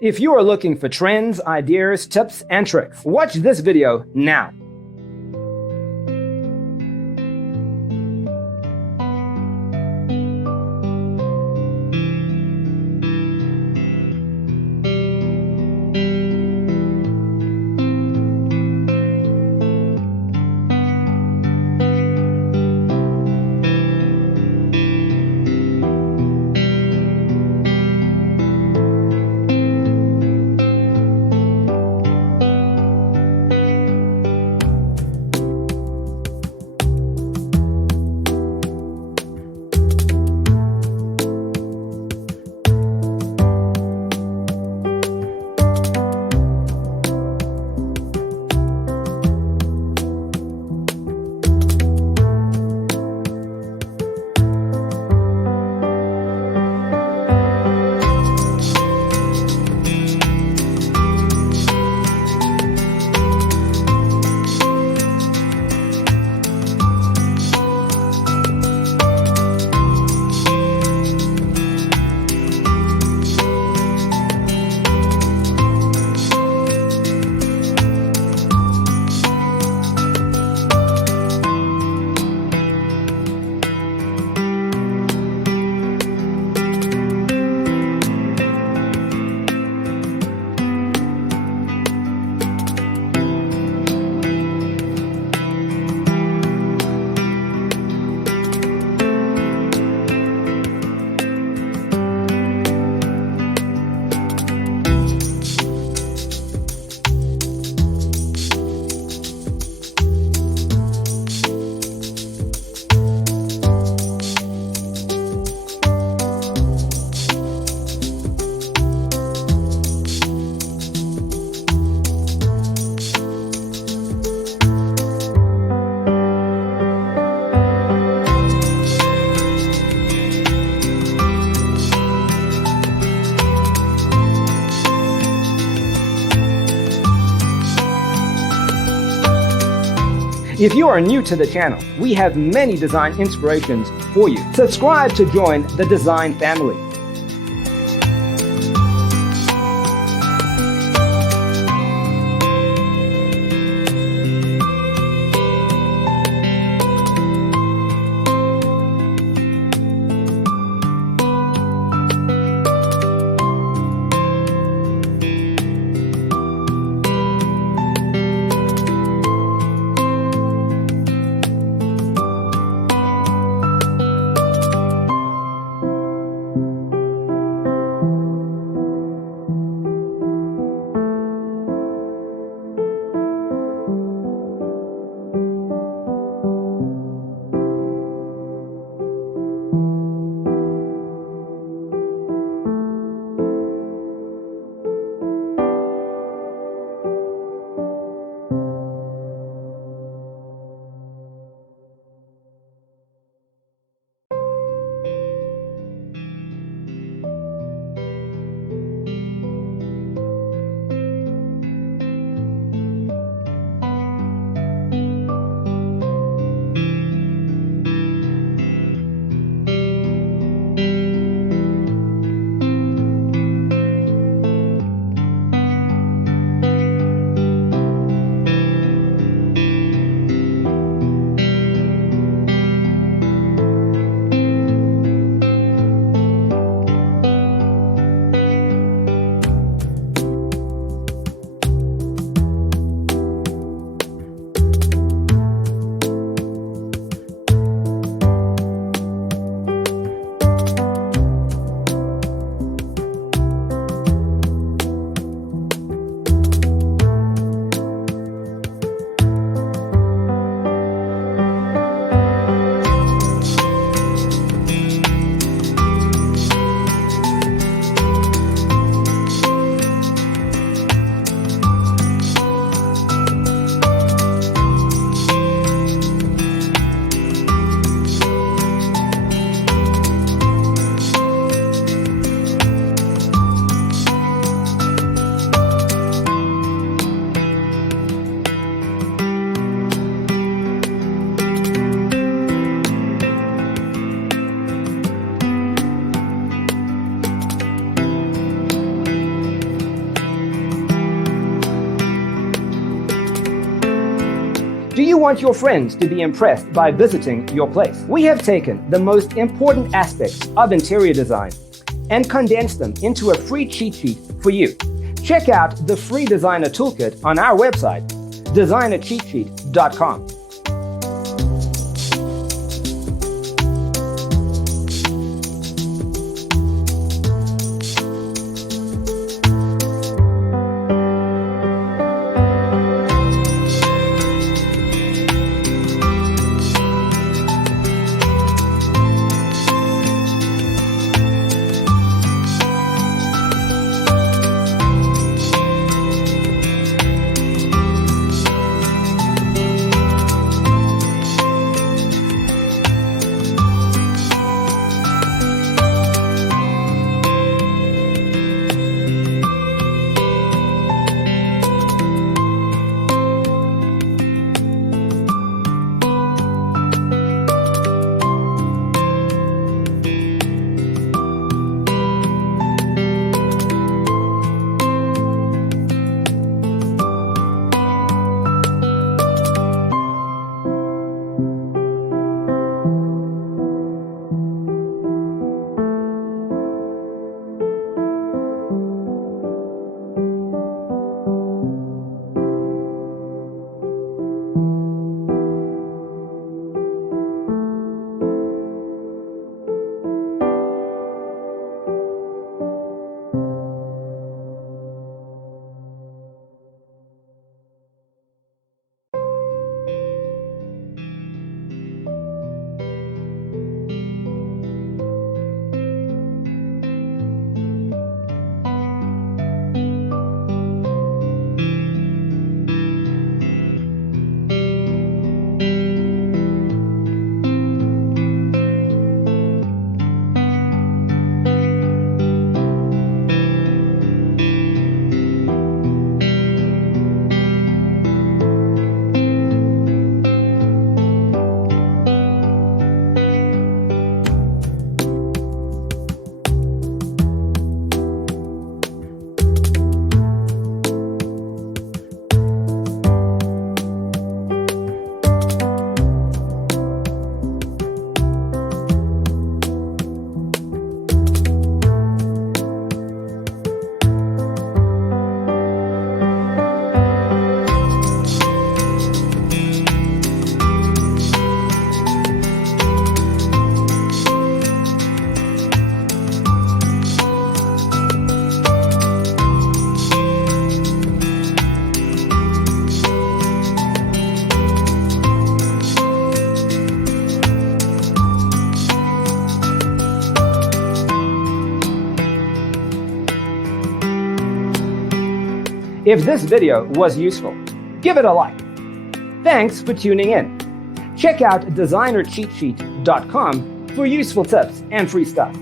If you are looking for trends, ideas, tips, and tricks, watch this video now. If you are new to the channel, we have many design inspirations for you. Subscribe to join the design family. Do you want your friends to be impressed by visiting your place? We have taken the most important aspects of interior design and condensed them into a free cheat sheet for you. Check out the free designer toolkit on our website, designercheatsheet.com. If this video was useful, give it a like. Thanks for tuning in. Check out designercheatsheet.com for useful tips and free stuff.